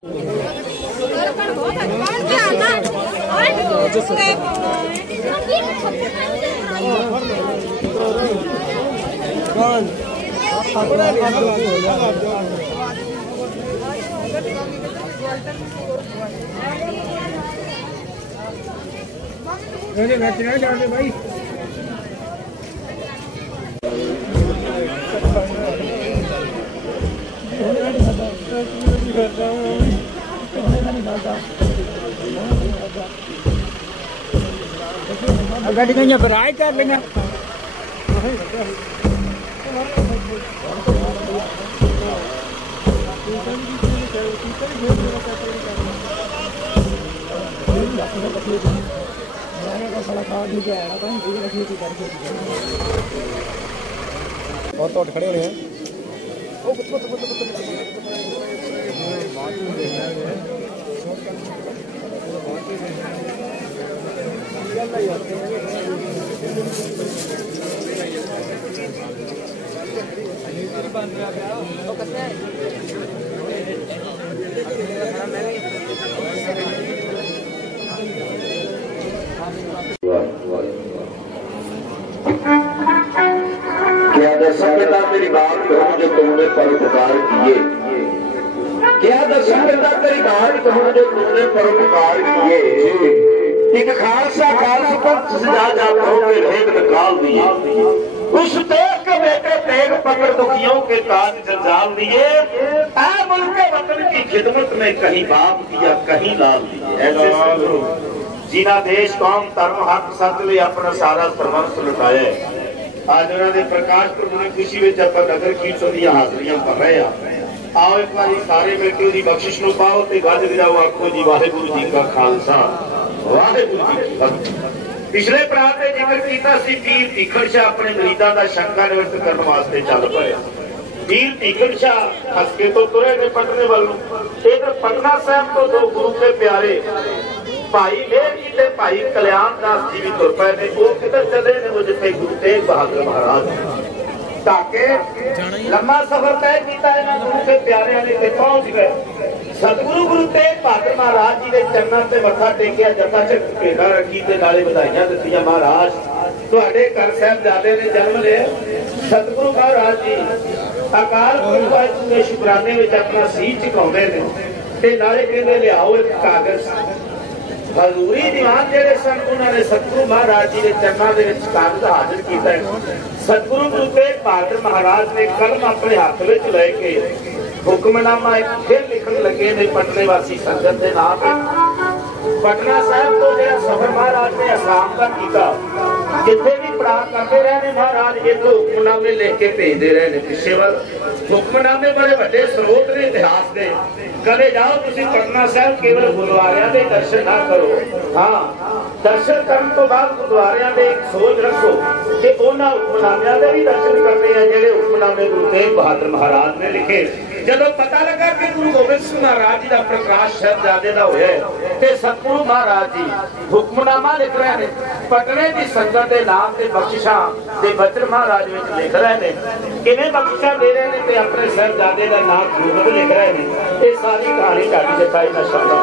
भाई गाड़ी का यहाँ बराई कर लेंगे और तो खड़े हो रहे हैं क्या दर्शन पिता मेरी बात कहो जो तुमने परोपकार किए, क्या दर्शन पिता तेरी बात कहो जो तुमने परोपकार किए। एक खालसा खालसा पंथ सजा जाता हूँ के भेद निकाल दिए, उस तेग के बेटे तेग पकड़ दुखियों के ताज जंजाल दिए। ऐ मुल्क वतन की खिदमत में कहीं बाप दिया कहीं लाल दिए। ऐसे जिन्हें देश कौम धर्म हक सत्य लिए अपना सारा सर्वस्व लुटाया। आज उन्होंने प्रकाश पुरब की खुशी में आप नगर कीर्तन दी हाजरियां कर रहे हैं। आओ एक बार सारे मिलकर उसकी बख्शिश नूं पाओ ते गज विदाओ आखो जी वाहिगुरू जी का खालसा वाहिगुरू जी की फतेह। पिछले पड़ाव में जिक्र किया सी पीर भीखड़ शाह अपने मरीदां दा शंका निवृत्त करने वास्ते चल पए। पीर भीखड़ शाह हसके तो तुरे ने पटने वालों, इधर पटना साहब तो दो गुरु के प्यारे भाई मेहर जी ते भाई कल्याण दास जी भी तुर पे ने। वो किधर चले ने, वो जिथे गुरु तेग बहादुर महाराज ताके लंबा सफर तय किया इन्हां गुरु के प्यारिਆਂ ने ते पहुंच गए। सतगुरु गुरु तेग बहादुर महाराज जी के चरणों से मत्था टेकिया, जटा चक भेड़ा रखी ते नाले बधाइयां दित्तियां। महाराज तुहाडे घर साहिबजादे ने जन्म लिया। सतगुरु महाराज जी अकाल पुरख के शुकराने विच अपना सीस झुकाउंदे ने ते नाले कहंदे लियाओ एक कागज। हजूरी दीवान जेड़े सन उन्होंने सतगुरु महाराज जी के चरणों के कागज हाजिर किया। सतगुरु गुरु तेग बहादुर महाराज ने कलम अपने हाथ में लेके हुक्मनामा एक फिर लिखन लगे ने पटने वासी संगत के नाम। पटना साहब तो जो सफर महाराज ने आसाम का किया, जिथे भी पड़ाव करते रहे महाराज इधर हुक्मनामे लिख के भेजते रहे। पिछे वाल हुक्मनामे बड़े बड़े स्रोत ने इतिहास के। कदे जाओ तुसी पटना साहब केवल गुरुद्वारियां दे दर्शन ना करो, हाँ दर्शन करने तो बाद गुरुद्वारियां दे एक सोच रखो कि उन्हां हुक्मनामियां दे भी दर्शन करने हैं जिहड़े हुक्मनामे गुरु तेग बहादुर महाराज ने लिखे। जदों पता लगा कि गुरु गोबिंद सिंह महाराज जी का प्रकाश साहिबजादे दा होया ते सतगुरु महाराज जी हुक्मनामा लिख रहे हैं, पटने की संगत के नाम से बख्शिशा के बचन महाराज में लिख रहे हैं, किवें बख्शिशा दे रहे हैं ते अपने साहिबजादे का नाम गुरमत लिख रहे हैं। ये सारी कहानी ढाडी दिखाई मैं शब्दां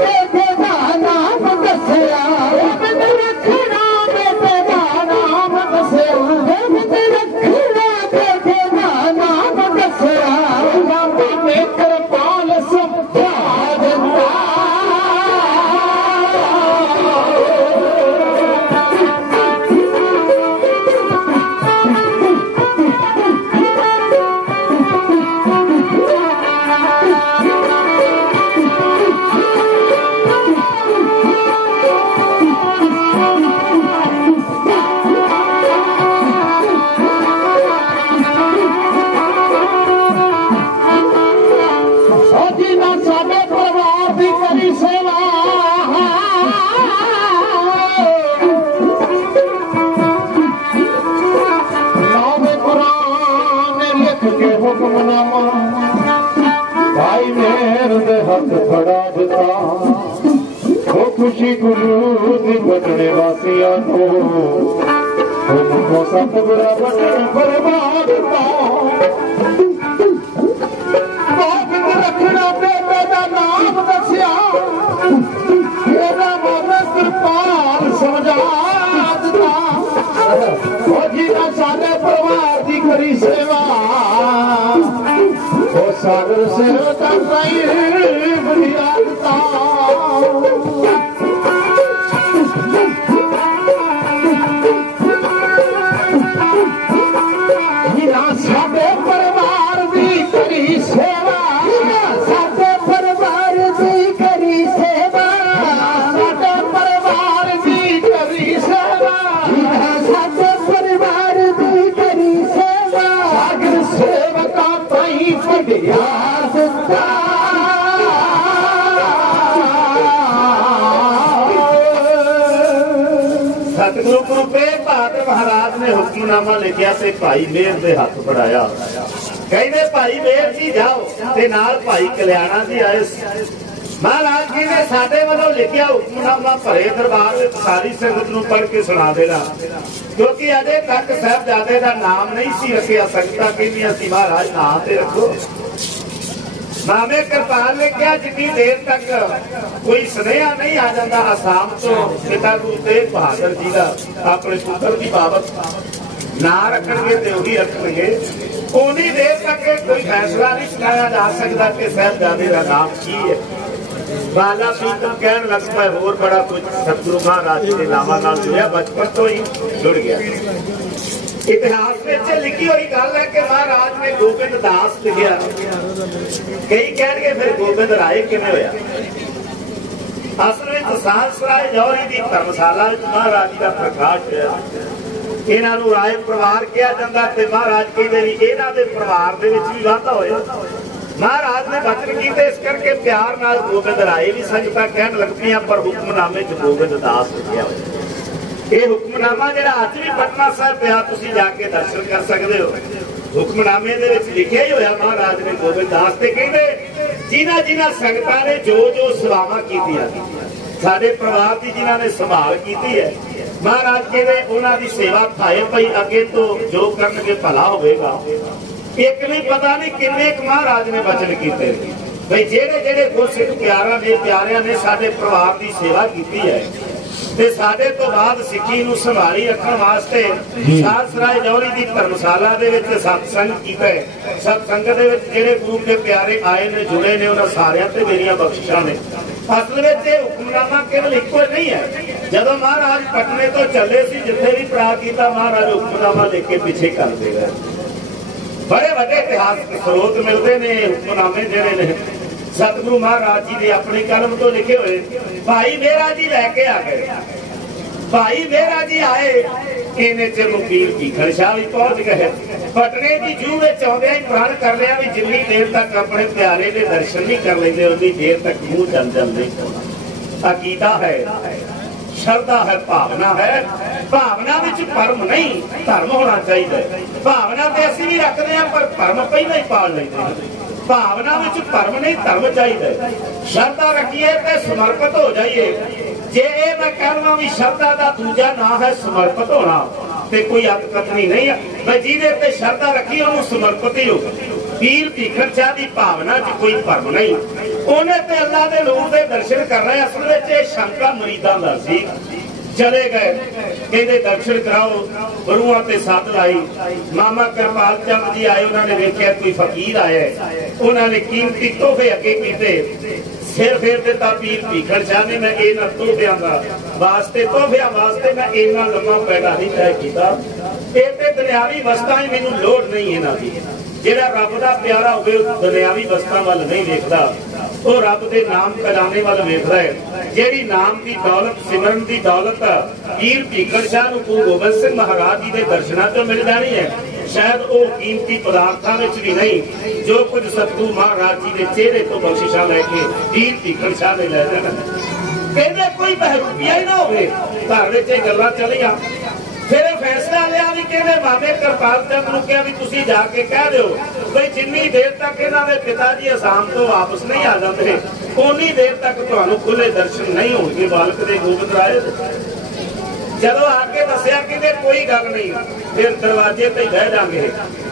बेटे दा नाम दसिया गोबिंद रखना बेटे दा नाम दसिया गोबिंद रखना बेटे दा नाम दसिया बाबा ने कृपाल समझा दिता भाई मेर दे हाथ फड़ा दिता वो खुशी गुरु दी बटने वासिया को सतगुरा बटने बर्बाद गोबिंद रखना बेटे दा नाम दसिया कृपाल समझा दिता सारे परिवार की करी सेवा सागर सेवता बुनियादता साडे परिवार की करी सेवा साडे परिवार की करी सेवा साडे परिवार की करी सेवा साडे परिवार की करी सेवा सागर सेवका ताई बढ़िया सतगुरु गुरु तेग बहादुर महाराज ने हुक्मनामा लिखिया ते भाई मेहर दे हाथ फड़ाया कहते भाई मेहर जी जाओ ते नाल भाई कल्याणा जी आए महाराज जी ने साडे वालों लिखिया हुक्मनामा भरे दरबार में सारी संगत नूं पढ़ के सुना देना क्योंकि अजे तक साहिबजादे दा नाम नहीं सी रखिया संगतां कहंदियां सी महाराज नाम ते रखो मामे कृपाल ने क्या जितनी देर तक कोई स्नेहा नहीं आ जाता आसाम तो पिता गुरु तेग बहादुर जी का अपने पुत्र की बाबत ना रखणगे ते उही रखणगे उन्नी देर तक कोई फैसला नहीं सुनाया जा सकता कि साहिबजादे का नाम की है बाला पीतम कहन लग पाए होर बड़ा कुछ सतगुरु महाराज के नामा नाल जुड़िया बचपन तो ही जुड़ गया इतिहास में लिखी हुई गल है कि महाराज ने गोबिंद दास लिखिया कई कह फिर गोबिंद राय किवें होया असल में सांसराय जौहरी की धर्मशाला महाराज का प्रकाश होया इन्हां नूं राय परिवार कहा जाता ते महाराज कहते भी इन्हां दे परिवार दे विच भी वाधा होया महाराज ने बचन कीते इस करके प्यार नाल गोबिंद राय भी संगतां कहन लग पईआं पर हुक्मनामे च गोबिंद दास लिखिया होया ये हुक्मनामा जिहड़ा अज भी पटना साहिब पिया तुसीं जाके दर्शन कर सकते हो हुक्मनामे दे विच लिखिया ही होया महाराज ने गोबिंद दास ते कहंदे जिन्हां जिन्हां संगतां ने जो जो सेवावां कीतियां साडे परिवार दी जिन्हां ने संभाल कीती है महाराज कहंदे उन्हां दी सेवा थाए पई अगे तो जो करनगे भला होवेगा एक नहीं पता नहीं किन्ने महाराज ने वचन कीते भाई जेड़े जेड़े गुरसिख प्यारियां ने साडे परिवार दी सेवा कीती है ते साडे तो बाद सिक्खी नूं संभाली रखण वास्ते सांसराय जौहरी दी धर्मशाला दे विच सत्संग कीता है सत्संग दे विच जेड़े गुरु के प्यारे आए ने जुड़े ने उन्हां सारियां ते मेरियां बख्शिशां ने असल विच ये हुक्मनामा केवल इक्को नहीं है जदों महाराज पटने तो चले सी जिथे भी प्रा कीता महाराज हुक्मनामा लिख के पीछे करदे गए बड़े बड़े इतिहास स्रोत मिलते ने हुक्मनामे जेड़े ने सतगुरु महाराज जी ने अपनी कलम तो लिखे हुए भाई मेहरा जी लैके आ गए भाई मेहरा जी आए इन्हें च मुकीर भीखन शाह भी पहुंच गए पटने की जू में आउंदियां ही प्रण कर लिया भी जिन्नी देर तक अपने प्यारे के दर्शन नहीं कर लेंगे उन्नी देर तक मुंह जल जल नहीं अकीदा है श्रद्धा है भावना विच भरम नहीं धर्म होना चाहिए भावना तो असीं भी रखते हैं पर भरम पहले ही पाल लेते हैं भावना विच भरम नहीं धर्म चाहिए श्रद्धा रखिए तो समर्पित हो जाइए जे मैं कहना भी श्रद्धा का दूजा ना है समर्पित होना ते कोई अतकथनी नहीं है जिहदे ते श्रद्धा रखी उन्होंने समर्पित ही हो पीर भीखन शाह की भावना च कोई भरम नहीं उन्हें ते अल्लाह के नूर के दर्शन कर रहे असल में ये शंका मरीदा का सी चले गए कहते दर्शन कराओ गुरुआं ते सत लाई मामा कृपाल चंद जी आए उन्होंने देखा कोई फकीर आया उन्होंने कीमती तोहफे अगे किए सिर फेर दिता पीर भीखड़ शाह ने मैं इन्होंने तोहफिया का वास्ते तोहफिया वास्ते मैं इन्ना लम्मा पैदा नहीं तय किया ये दुनियावी वस्तां मैनू लोड़ नहीं इन्हां दी जेड़ा रब दा प्यारा होवे दुनियावी वस्तां वाल नहीं देखदा वो रब दे नाम कलाने वाल वेखदा है जेड़ी नाम की दौलत सिमरन की दौलत पीर भीखड़ शाह नूं गुरु गोबिंद सिंह महाराज जी के दर्शनां चों मिल जानी है शायद वो कीमती पदार्थां विच भी नहीं जो कुछ सतगुरु महाराज जी के चेहरे तो बख्शिशां लैके पीर भीखड़ शाह ने लै जाना कहंदे कोई बहरूपिया ही ना होवे घर विच इह गल्लां चलियां फिर फैसला लिया भी कहने मामे कृपाल चंद नूं कहा भी तुसीं जाके कह दिओ भाई जिन्नी देर तक इन्हां दे पिता जी असाम तो वापस नहीं आ जाते उन्नी देर तक तुहानूं खुले दर्शन नहीं होणगे बालक दे गोबिंद राय जदों आके दस्सिया कि कोई गल नहीं फिर दरवाजे ते बह जांगे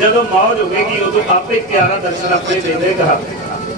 जदों मौज होगी उदों आपे प्यारा दर्शन अपने दे देगा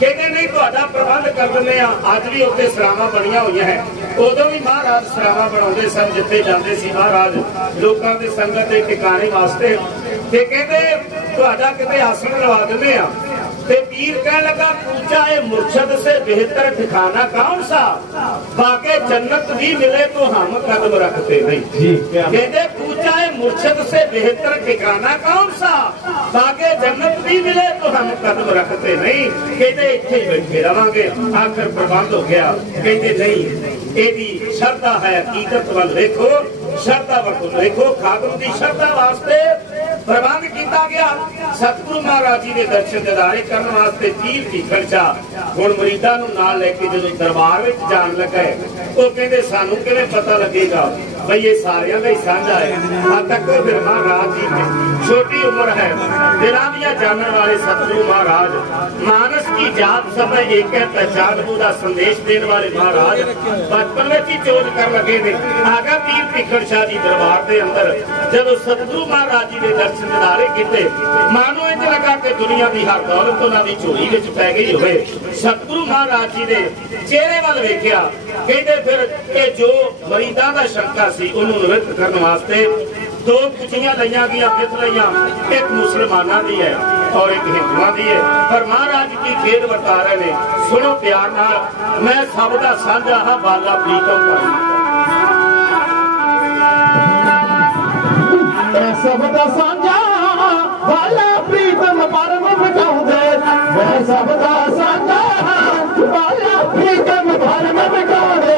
कहते नहीं तुहाडा प्रबंध कर दिंदे आ अज भी उत्ते सरावां बणियां होईयां है उदों भी महाराज सरावां बनाउंदे सन जिथे जांदे सी महाराज लोकां दे संगत दे ठिकाने वास्ते ते कहते तुहाडा किते आसन लवा दिंदे आ ते पीर कह लगा पूछा है मुर्शद से बेहतर ठिकाना कौन सा बाके जन्नत भी मिले तो हम कदम रखते नहीं कहते पूछा है मुर्शद से बेहतर ठिकाना कौन सा बाके जन्नत भी मिले तो हम कदम रखते नहीं कहते इत्थे ही बैठे रवांगे आखिर प्रबंध हो गया कहते नहीं एदी श्रद्धा है हकीकत वाल देखो श्रद्धा वाल देखो खादम की श्रद्धा वास्ते प्रबंध किया गया सतगुरु महाराज जी के दर्शन दिदारे करने वास्ते पीर भीखड़ शाह हुण मरीदां नूं नाल लेके जदों दरबार विच जाण लगा वो कहंदे सानूं किवें पता लगेगा भाई ये सारियां दा ही साझा है तक फिर महाराज जी ने छोटी उम्र है दिलां दियां जानने वाले सतगुरु महाराज मानस की जात सब एक है पहचान का संदेश देने वाले महाराज बचपन में ही चोज कर लगे ने आगा पीर भीखड़ शाह जी दरबार के अंदर जदों सतगुरु महाराज जी ने दर्शन दिदारे किते मानो इंज लगा कि दुनिया की हर दौलत उन्हां दी झोली विच पै गई होवे सतगुरु महाराज जी ने चेहरे वाल वेखिया कहते फिर कि जो मरीदां दा शंका सी उन्होंने निवृत्त करने वास्ते दो कुचियां लईयां गईयां बिथ लईयां एक मुसलमानां दी है और एक हिंदुआं दी है पर महाराज की खेद वर्ता रहे ने सुनो प्यार नाल मैं सब दा साझा हां बाला प्रीतम मैं सब दा साझा बाला प्रीतम परम मिटाउंदे मैं सब दा साझा बाला प्रीतम परम मिटाउंदे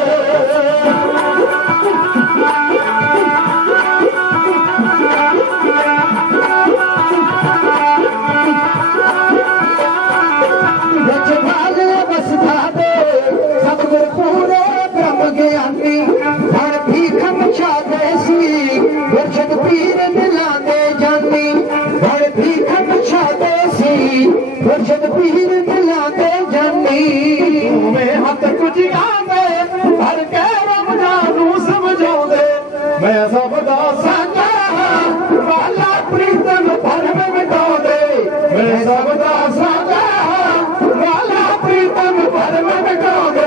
पीर दिलाते जानी मैं हथ कुछ आंदे हर के रमजानू समझाउंदे मैं सब दा साझा बाला प्रीतम धर्म मिटाउंदे मैं सब दा साझा बाला प्रीतम धर्म मिटाउंदे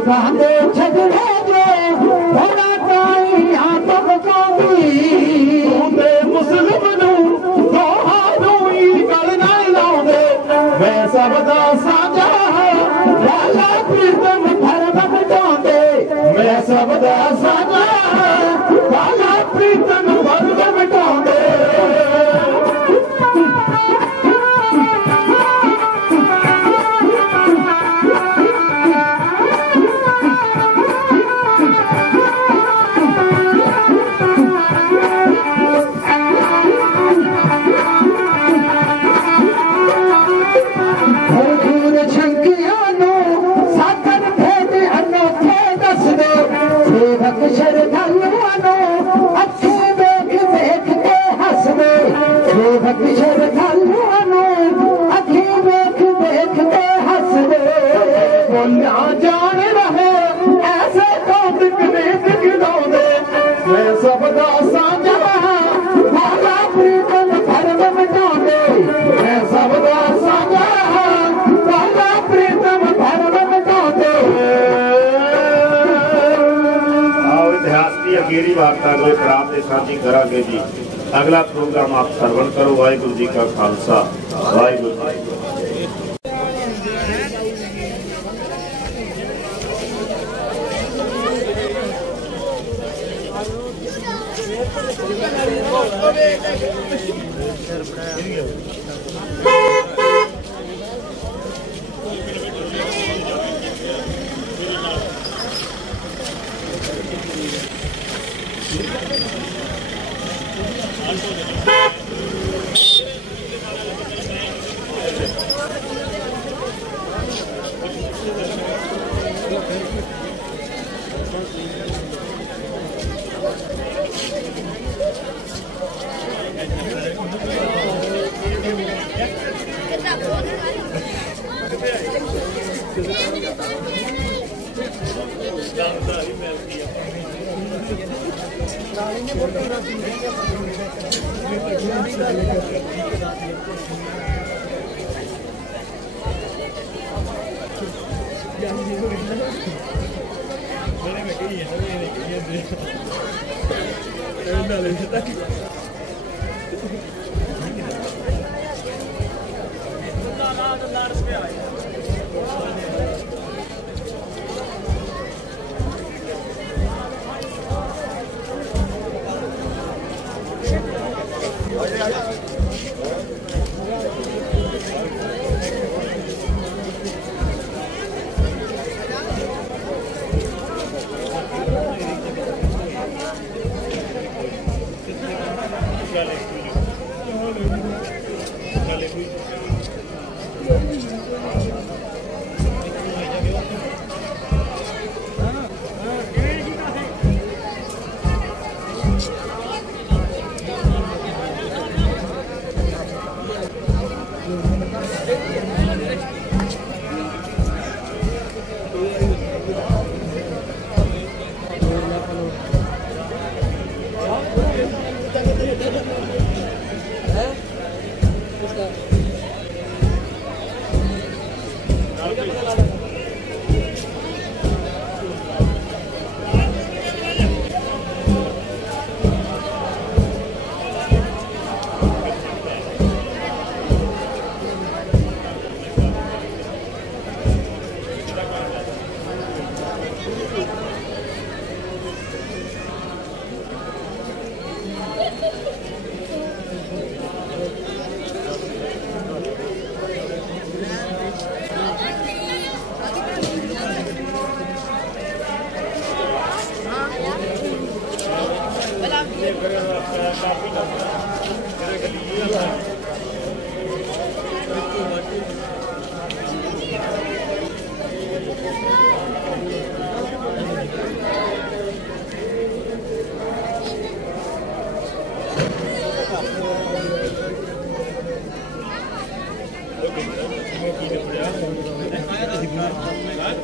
बांधे झगड़े जो बड़ा ताई हाथ बकांदी मुस्लिम नू दोहानू ई गल ना लाउंदे मैं सब दा साझा बाला प्रीतम धर्म मिटाउंदे मैं सब दा साझा बाला प्रीतम धर्म मिटाउंदे पिछड़ थानू अखी देख देख के हंस दे बोलिया जान रहे ऐसे कौतुक ने दिखलाउंदे मैं सबदा साझा भाला प्रीतम धर्म मिटाउंदे मैं सबदा साझा भाला प्रीतम धर्म मिटाउंदे। आओ इतिहास की अखीरी वार्ता अगले पड़ाव से साझी करांगे जी। अगला प्रोग्राम आप सरवण करो। वाहिगुरू जी का खालसा वाहिगुरू जी।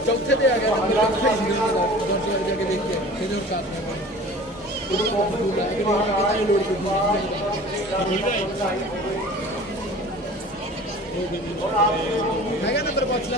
चौथे पे आ गया जाके देखिए नंबर पहुंचना